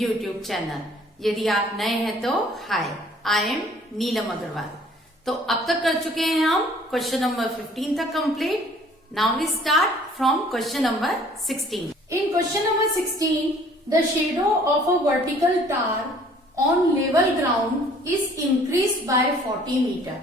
YouTube channel. यदि आप नए हैं तो हाय, आई एम नीलम अग्रवाल। तो अब तक कर चुके हैं हम क्वेश्चन नंबर 15 तक complete. Now we start from question number 16। In question number 16, the shadow of a vertical tower on level ground is increase by 40 metre.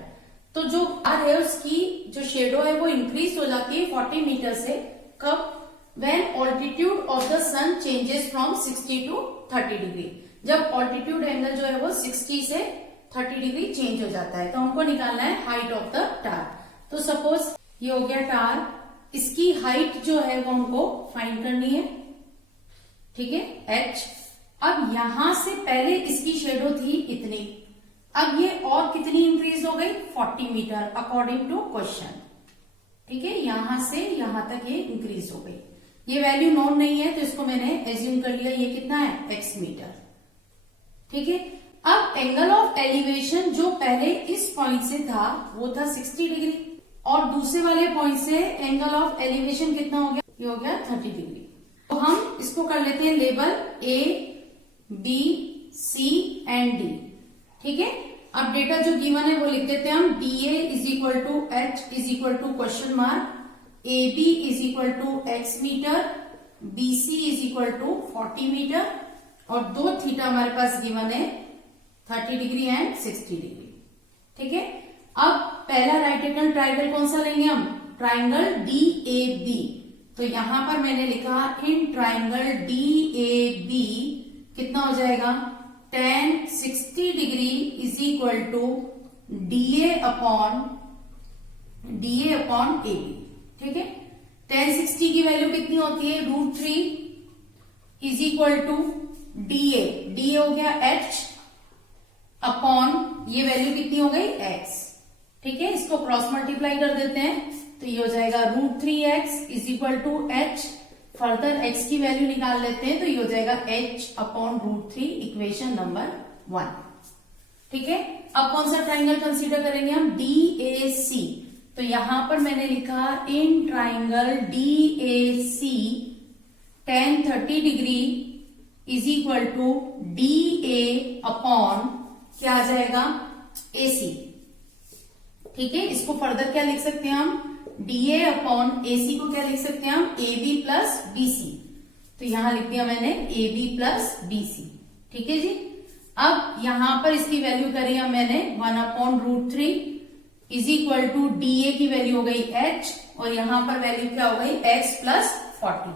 तो जो टार है उसकी जो शेडो है वो इंक्रीज हो जाती है 40 मीटर से। कब? When altitude of the sun changes from 60 to 30 degree. जब ऑल्टीट्यूड एंगल जो है वो 60 से 30 डिग्री चेंज हो जाता है। तो हमको निकालना है हाइट ऑफ द टार। तो सपोज ये हो गया टार, इसकी हाइट जो है वो हमको फाइंड करनी है, ठीक है, h। अब यहां से पहले इसकी शेडो थी इतनी, अब ये और कितनी इंक्रीज हो गई? 40 मीटर अकॉर्डिंग टू क्वेश्चन, ठीक है। यहां से यहां तक ये इंक्रीज हो गई। ये वैल्यू नोन नहीं है तो इसको मैंने एज्यूम कर लिया, ये कितना है? x मीटर, ठीक है। अब एंगल ऑफ एलिवेशन जो पहले इस पॉइंट से था वो था 60 डिग्री और दूसरे वाले पॉइंट से एंगल ऑफ एलिवेशन कितना हो गया? ये हो गया 30 डिग्री। तो हम इसको कर लेते हैं label A, B, C and D, ठीक है। अब डेटा जो गिवन है वो लिख देते हैं हम। DA is equal to H is equal to question mark, AB is equal to x metre, BC is equal to 40 metre और दो थीटा हमारे पास गिवन है 30 डिग्री एंड 60 डिग्री, ठीक है। अब पहला राइट एंगल ट्राइंगल कौन सा लेंगे हम? Triangle DAB। तो यहां पर मैंने लिखा इन ट्राइंगल DAB कितना हो जाएगा? tan 60 degree is equal to DA upon AB, ठीक है। tan 60 की वैल्यू कितनी होती है? √3 इज इक्वल टू DA हो गया H अपॉन ये वैल्यू कितनी हो गई? X, ठीक है। इसको क्रॉस मल्टीप्लाई कर देते हैं तो ये हो जाएगा √3x is equal to H। Further x की वैल्यू निकाल लेते हैं तो ये हो जाएगा H अपॉन √3, इक्वेशन नंबर 1, ठीक है। अब कौन सा ट्राइंगल कंसीडर करेंगे हम? DAC। तो यहां पर मैंने लिखा in triangle DAC tan 30 degree is equal to DA upon क्या आ जाएगा? AC, ठीक है। इसको फर्दर क्या लिख सकते हैं हम? DA अपॉन AC को क्या लिख सकते हैं हम? AB plus BC। तो यहां लिख दिया मैंने AB प्लस BC, ठीक है जी। अब यहां पर इसकी वैल्यू करी है मैंने 1 upon √3 is equal to DA की वैल्यू हो गई H और यहां पर वैल्यू क्या हो गई? X प्लस 40,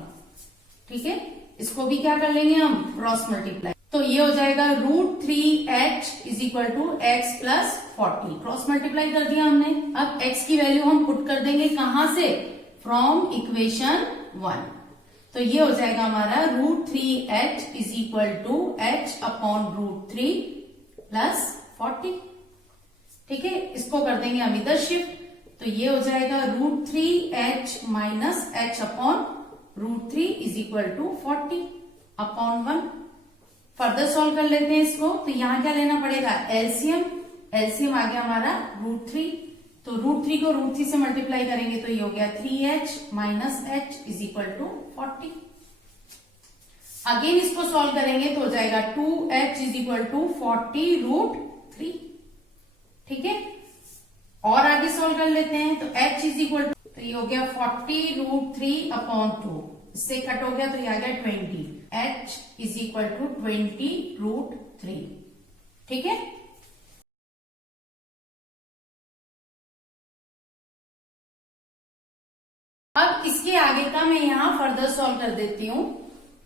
ठीक है। इसको भी क्या कर लेंगे हम? Cross multiply. तो ये हो जाएगा √3H is equal to X plus 40। Cross multiply कर दिया हमने। अब X की वैल्यू हम पुट कर देंगे कहां से? From equation 1। तो ये हो जाएगा हमारा √3H is equal to H upon √3 plus 40, ठीक है। इसको कर देंगे हम इधर शिफ्ट तो ये हो जाएगा √3H minus H upon √3 is equal to 40 upon 1। Further solve कर लेते हैं इसको। तो यहां क्या लेना पड़ेगा? एलसीएम। एलसीएम आ गया हमारा √3, तो √3 को √3 से मल्टीप्लाई करेंगे तो ये हो गया 3H minus H is equal to 40। Again इसको सॉल्व करेंगे तो हो जाएगा 2H इज इक्वल टू 40√3, ठीक है। और आगे सॉल्व कर लेते हैं तो H इज इक्वल टू, तो ये हो गया 40√3 अपॉन 2, इससे कट हो गया तो ये आ गया 20। H इज इक्वल टू 20√3, ठीक है। अब इसके आगे का मैं यहां फर्दर सॉल्व कर देती हूं।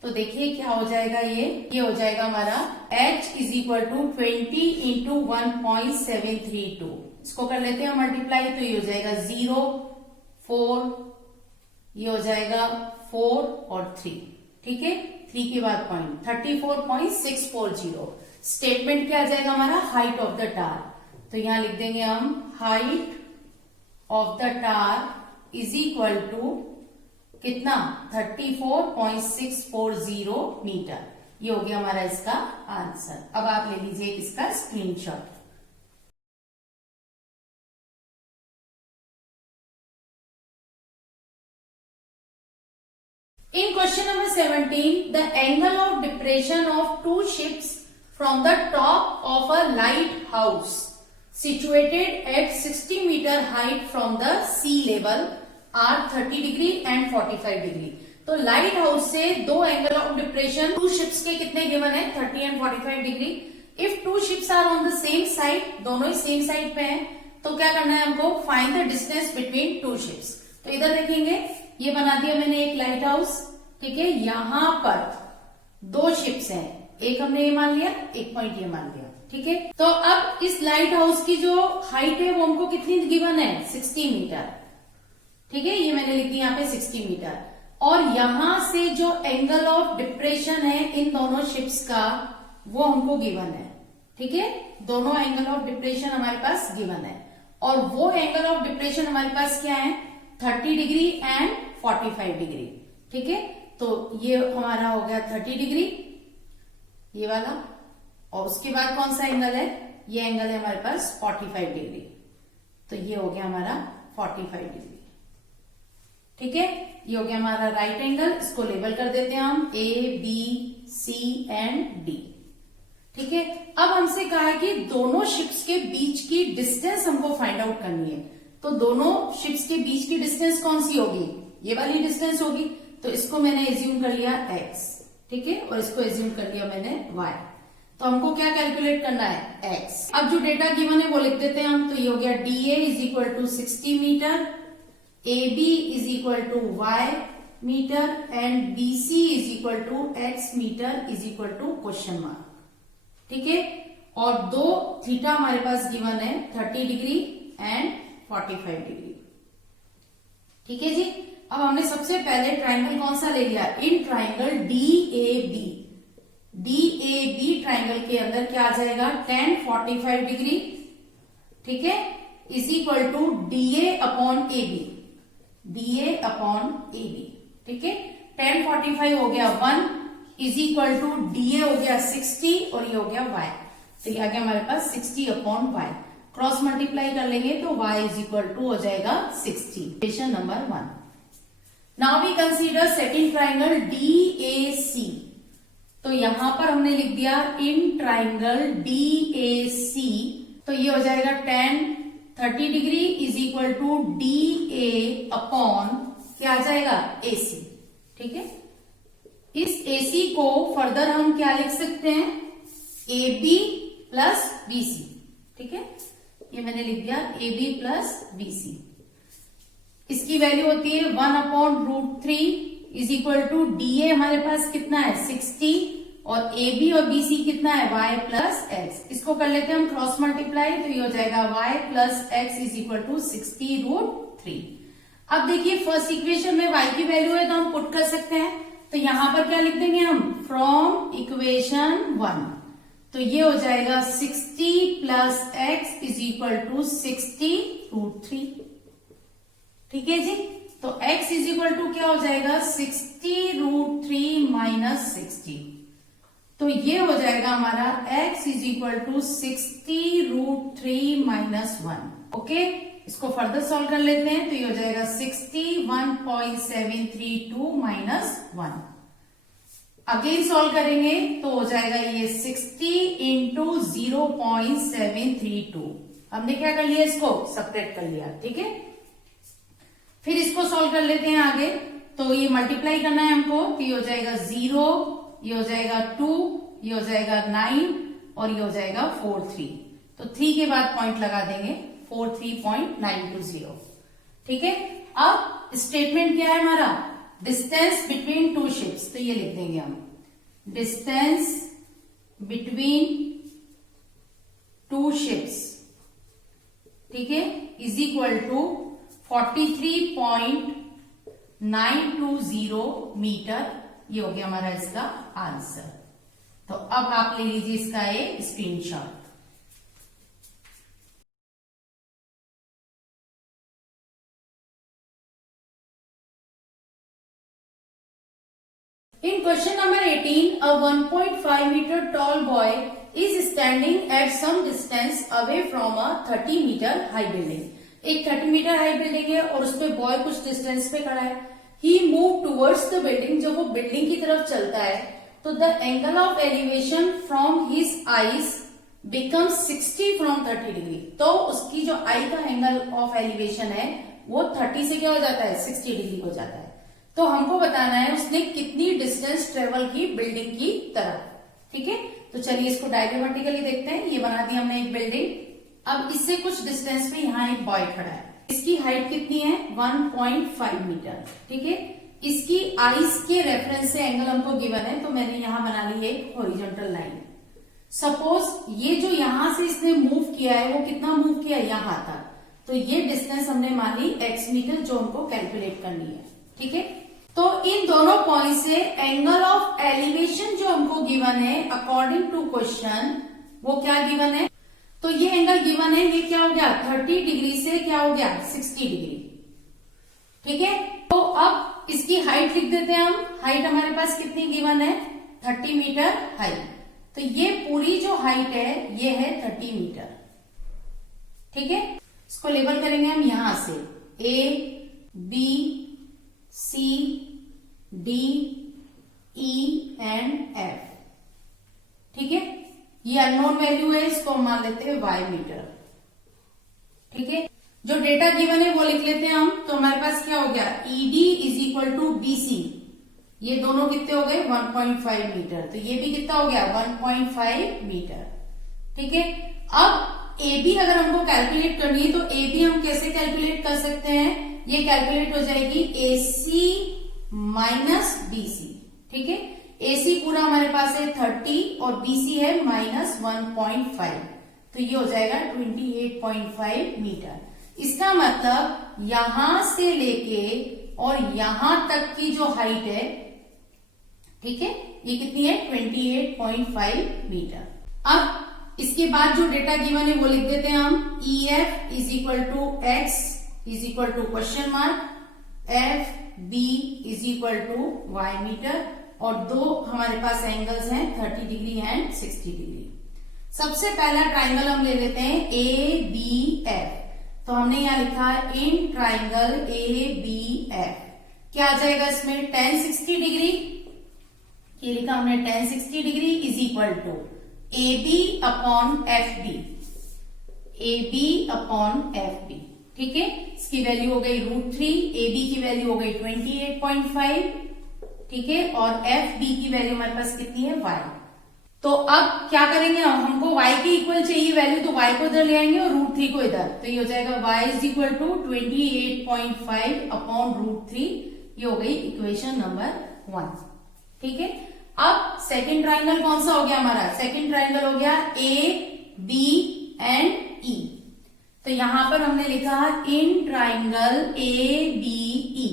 तो देखिए क्या हो जाएगा, ये हो जाएगा हमारा H is equal to 20 into 1.732। इसको कर लेते हैं मल्टीप्लाई तो ये हो जाएगा 0, 4, ये हो जाएगा 4 और 3, ठीक है। 3 के बाद पॉइंट 34.640। स्टेटमेंट क्या आ जाएगा हमारा? Height of the tower. तो यहां लिख देंगे हम height of the tower is equal to कितना? 34.640 मीटर। ये हो गया हमारा इसका आंसर। अब आप ले लीजिए इसका screenshot. In question number 17, the angle of depression of two ships from the top of a lighthouse situated at 60 meter height from the sea level are 30 degree and 45 degree. तो लाइट हाउस से दो angle of depression two ships के कितने given है, 30 and 45 degree. If two ships are on the same side, दोनों ही same side पे हैं, तो क्या करना है हमको, find the distance between two ships. तो इधर देखेंगे, ये बना दिया मैंने एक लाइट हाउस, ठीक है. यहां पर दो शिप्स हैं, एक हमने ये मान लिया, एक पॉइंट ये मान लिया, ठीक है. तो अब इस लाइट हाउस की जो हाइट है वो हमको कितनी गिवन है, 60 मीटर, ठीक है. ये मैंने लिख दी यहाँ पे 60 मीटर. और यहां से जो एंगल ऑफ डिप्रेशन है इन दोनों शिप्स का वो हमको गिवन है, ठीक है. दोनों एंगल ऑफ डिप्रेशन हमारे पास गिवन है, और वो एंगल ऑफ डिप्रेशन हमारे पास क्या है, 30 डिग्री एंड 45 डिग्री, ठीक है. तो ये हमारा हो गया 30 डिग्री, ये वाला, और उसके बाद कौन सा एंगल है, ये एंगल है हमारे पास 45 डिग्री. तो ये हो गया हमारा 45 डिग्री, ठीक है. ये हो गया हमारा राइट एंगल. इसको लेबल कर देते हैं हम ए, बी, सी एंड डी, ठीक है. अब हमसे कहा है कि दोनों शिप्स के बीच की डिस्टेंस हमको फाइंड आउट करनी है. तो दोनों शिप्स के बीच की डिस्टेंस कौन सी होगी, ये वाली डिस्टेंस होगी. तो इसको मैंने एज्यूम कर लिया x, ठीक है, और इसको एज्यूम कर लिया मैंने y. तो हमको क्या कैलकुलेट करना है, x. अब जो डेटा गिवन है वो लिख देते हैं हम. तो ये हो गया DA is equal to 60 metre, AB is equal to y metre and BC is equal to x metre is equal to question mark, ठीक है. और दो थीटा हमारे पास गिवन है, 30 डिग्री एंड 45 डिग्री, ठीक है जी. अब हमने सबसे पहले ट्राइंगल कौन सा ले लिया, in triangle DAB. DAB triangle के अंदर क्या आ जाएगा, tan 45 डिग्री, ठीक है, is equal to DA upon AB. DA upon AB, ठीक है. tan 45 हो गया 1 इज इक्वल टू DA हो गया 60 और ये हो गया y. तो ये आ गया हमारे पास 60 अपॉन y. क्रॉस मल्टीप्लाई कर लेंगे तो y इज इक्वल टू हो जाएगा 60. Question number 1. Now we consider second triangle DAC. तो यहां पर हमने लिख दिया इन ट्राइंगल DAC. तो ये हो जाएगा tan 30 degree is equal to DA upon क्या आ जाएगा, AC, ठीक है. इस AC को फर्दर हम क्या लिख सकते हैं, AB प्लस BC, ठीक है. ये मैंने लिख दिया AB प्लस BC. इसकी वैल्यू होती है 1 upon √3 is equal to DA हमारे पास कितना है 60 और AB और BC कितना है y प्लस x. इसको कर लेते हैं हम क्रॉस मल्टीप्लाई. तो ये हो जाएगा y plus x is equal to 60√3. अब देखिए फर्स्ट इक्वेशन में y की वैल्यू है तो हम पुट कर सकते हैं. तो यहां पर क्या लिख देंगे हम, फ्रॉम इक्वेशन 1. तो ये हो जाएगा 60 plus x is equal to 60√3, ठीक है जी. तो x इज इक्वल टू क्या हो जाएगा 60√3 माइनस 60. तो ये हो जाएगा हमारा x is equal to 60√3 minus 1. Okay, इसको फर्दर सॉल्व कर लेते हैं. तो ये हो जाएगा 61.732 माइनस 1. अगेन सॉल्व करेंगे तो हो जाएगा ये 60 इंटू 0.732. हमने क्या कर लिया, इसको सब्ट्रैक्ट कर लिया, ठीक है. फिर इसको सॉल्व कर लेते हैं आगे. तो ये मल्टीप्लाई करना है हमको. तो ये हो जाएगा 0, ये हो जाएगा 2, ये हो जाएगा 9 और ये हो जाएगा 43. तो 3 के बाद पॉइंट लगा देंगे 43.920, ठीक है. अब स्टेटमेंट क्या है हमारा, डिस्टेंस बिटवीन टू शिप्स. तो ये लिख देंगे हम, डिस्टेंस बिटवीन टू शिप्स, ठीक है, इज इक्वल टू 43.920 मीटर. ये हो गया हमारा इसका आंसर. तो अब आप ले लीजिए इसका एक screenshot. In question number 18, a 1.5 meter tall boy is standing at some distance away from a 30 meter high building. एक 30 मीटर हाई बिल्डिंग है और उसपे बॉय कुछ डिस्टेंस पे खड़ा है. ही मूव टूवर्ड्स द बिल्डिंग, जब वो बिल्डिंग की तरफ चलता है तो the angle of elevation from his eyes become 60 from 30 degree. तो उसकी जो आई का एंगल ऑफ एलिवेशन है वो 30 से क्या हो जाता है, 60 डिग्री हो जाता है। तो हमको बताना है उसने कितनी डिस्टेंस ट्रेवल की बिल्डिंग की तरफ। ठीक है, तो चलिए इसको डायग्रामेटिकली देखते हैं। ये बना दी हमने एक बिल्डिंग। अब इससे कुछ डिस्टेंस पे यहाँ एक बॉय खड़ा है। इसकी हाइट कितनी है, 1.5 मीटर। ठीक है, इसकी आईज के रेफरेंस से एंगल हमको गिवन है, तो मैंने यहां बना ली एक हॉरिजॉन्टल लाइन। सपोज ये जो यहां से इसने मूव किया है वो कितना मूव किया, यहां तक, तो ये डिस्टेंस हमने मान ली x मीटर, जो हमको कैलकुलेट करनी है। ठीक है, तो इन दोनों पॉइंट से एंगल ऑफ एलिवेशन जो हमको गिवन है अकॉर्डिंग टू क्वेश्चन, वो क्या गिवन है, तो ये एंगल गिवन है, ये क्या हो गया 30 डिग्री से क्या हो गया 60 डिग्री। ठीक है, तो अब इसकी हाइट लिख देते हैं हम। हाइट हमारे पास कितनी गिवन है, 30 मीटर हाइट। तो ये पूरी जो हाइट है ये है 30 मीटर। ठीक है, इसको लेबल करेंगे हम यहां से A, B, C, D, E and F। ठीक है, ये अननोन वैल्यू है, इसको हम मान लेते हैं y मीटर। ठीक है, जो डेटा गिवन है वो लिख लेते हैं हम। तो हमारे पास क्या हो गया, ED is equal to BC, ये दोनों कितने हो गए 1.5 मीटर, तो ये भी कितना हो गया 1.5 मीटर। ठीक है, अब AB अगर हमको कैलकुलेट करनी है तो AB हम कैसे कैलकुलेट कर सकते हैं, ये कैलकुलेट हो जाएगी AC माइनस BC। ठीक है, AC पूरा हमारे पास है 30 और BC है माइनस 1.5, तो ये हो जाएगा 28.5 मीटर। इसका मतलब यहां से लेके और यहां तक की जो हाइट है, ठीक है, ये कितनी है 28.5 मीटर। अब इसके बाद जो डेटा गिवन है वो लिख देते हैं हम। EF is equal to x is equal to question mark, FB is equal to y metre, और दो हमारे पास एंगल्स हैं 30 डिग्री एंड 60 डिग्री। सबसे पहला ट्राइंगल हम ले लेते हैं ABF। तो हमने यहां लिखा इन ट्राइंगल ABF, क्या आ जाएगा इसमें tan 60 डिग्री, ये लिखा हमने tan 60 degree is equal to AB upon FB, AB upon FB। ठीक है, इसकी वैल्यू हो गई √3, AB की वैल्यू हो गई 28.5। ठीक है, और FB की वैल्यू हमारे पास कितनी है y। तो अब क्या करेंगे हमको y की इक्वल चाहिए वैल्यू, तो y को इधर ले आएंगे और √3 को इधर, तो ये हो जाएगा y is equal to 28.5 upon √3। ये हो गई इक्वेशन नंबर 1। ठीक है, अब सेकंड ट्राइंगल कौन सा हो गया हमारा, सेकंड ट्राइंगल हो गया AB एंड E। तो यहां पर हमने लिखा इन ट्राइंगल ABE।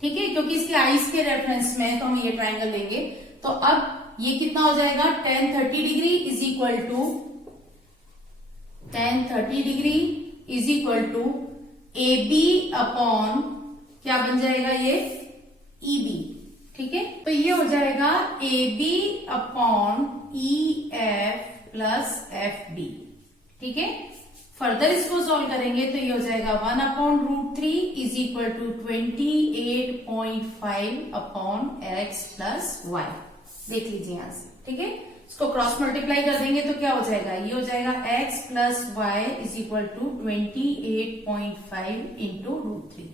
ठीक है, क्योंकि इसके आइज के रेफरेंस में है तो हम ये ट्राइंगल लेंगे। तो अब ये कितना हो जाएगा tan 30 degree is equal to tan 30 degree is equal to AB upon क्या बन जाएगा ये EB। ठीक है, तो ये हो जाएगा AB upon EF plus FB। ठीक है, फर्दर इसको सॉल्व करेंगे तो ये हो जाएगा 1 upon √3 is equal to 28.5 upon x plus y। देख लीजिए यहां से। ठीक है, इसको क्रॉस मल्टीप्लाई कर देंगे तो क्या हो जाएगा, ये हो जाएगा x plus y is equal to 28.5 into √3।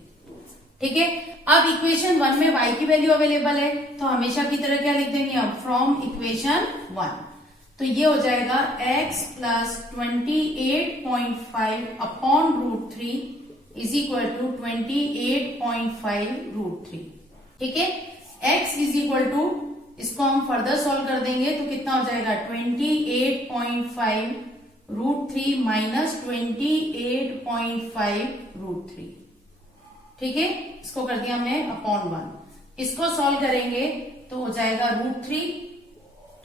ठीक है, अब इक्वेशन 1 में y की वैल्यू अवेलेबल है, तो हमेशा की तरह क्या लिख देंगे हम, फ्रॉम इक्वेशन 1। तो ये हो जाएगा x plus 28.5 upon √3 is equal to 28.5 √3। ठीक है, x इज इक्वल टू, इसको हम फर्दर सॉल्व कर देंगे तो कितना हो जाएगा 28.5 √3 माइनस 28.5 √3। ठीक है, इसको कर दिया हमने अपॉन 1। इसको सॉल्व करेंगे तो हो जाएगा √3।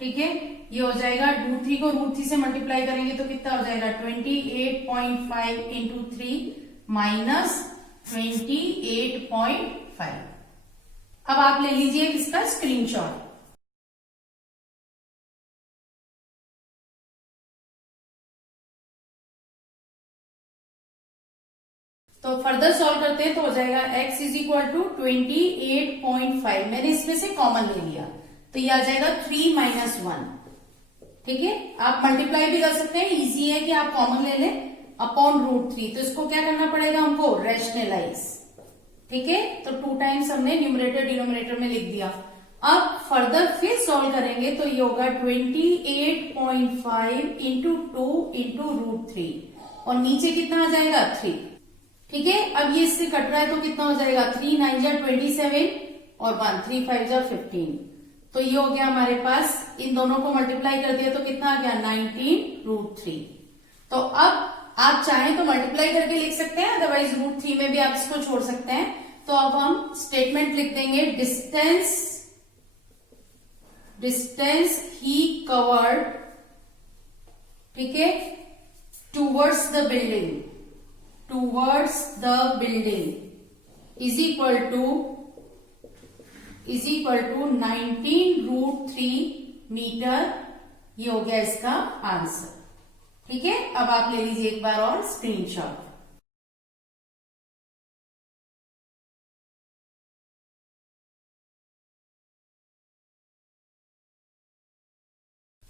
ठीक है, ये हो जाएगा √3 को √3 से मल्टीप्लाई करेंगे तो कितना हो जाएगा 28.5 इंटू 3 माइनस 28.5। अब आप ले लीजिए इसका स्क्रीनशॉट। तो फर्दर सॉल्व करते हैं तो हो जाएगा x इज इक्वल टू 28.5। मैंने इसमें से कॉमन ले लिया तो ये आ जाएगा 3 माइनस 1। ठीक है, आप मल्टीप्लाई भी कर सकते हैं, इजी है कि आप कॉमन ले लें अपॉन √3। तो इसको क्या करना पड़ेगा हमको, रेशनलाइज। ठीक है, तो 2 टाइम्स हमने न्यूमरेटर डिनोमिनेटर में लिख दिया। अब फर्दर फिर सॉल्व करेंगे तो ये होगा 28.5 इंटू 2 इंटू √3 और नीचे कितना आ जाएगा 3। ठीक है, अब ये इससे कट रहा है तो कितना हो जाएगा 3 9 जा 27 और 1 3 5 जा 15। तो ये हो गया हमारे पास, इन दोनों को मल्टीप्लाई कर दिया तो कितना आ गया 19 √3। तो अब आप चाहें तो मल्टीप्लाई करके लिख सकते हैं, अदरवाइज √3 में भी आप इसको छोड़ सकते हैं। तो अब हम स्टेटमेंट लिख देंगे, डिस्टेंस ही कवर्ड, ठीक है, towards the building is equal to 19 √3 metre. ये हो गया इसका आंसर। ठीक है, अब आप ले लीजिए एक बार और screenshot.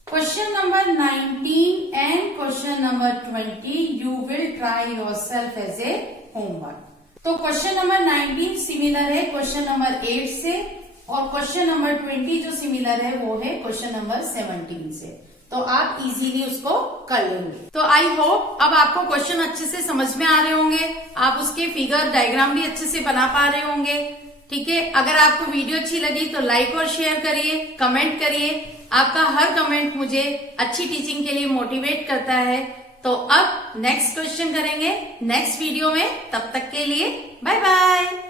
Question number 19 and question number 20 you will try yourself as a homework. तो क्वेश्चन नंबर 19 सिमिलर है क्वेश्चन नंबर 8 से और क्वेश्चन नंबर 20 जो सिमिलर है वो है क्वेश्चन नंबर 17 से। तो आप इजीली उसको कर लेंगे। तो आई होप अब आपको क्वेश्चन अच्छे से समझ में आ रहे होंगे, आप उसके फिगर डायग्राम भी अच्छे से बना पा रहे होंगे। ठीक है, अगर आपको वीडियो अच्छी लगी तो लाइक और शेयर करिए, कमेंट करिए। आपका हर कमेंट मुझे अच्छी टीचिंग के लिए मोटिवेट करता है। तो अब नेक्स्ट क्वेश्चन करेंगे नेक्स्ट वीडियो में, तब तक के लिए बाय बाय।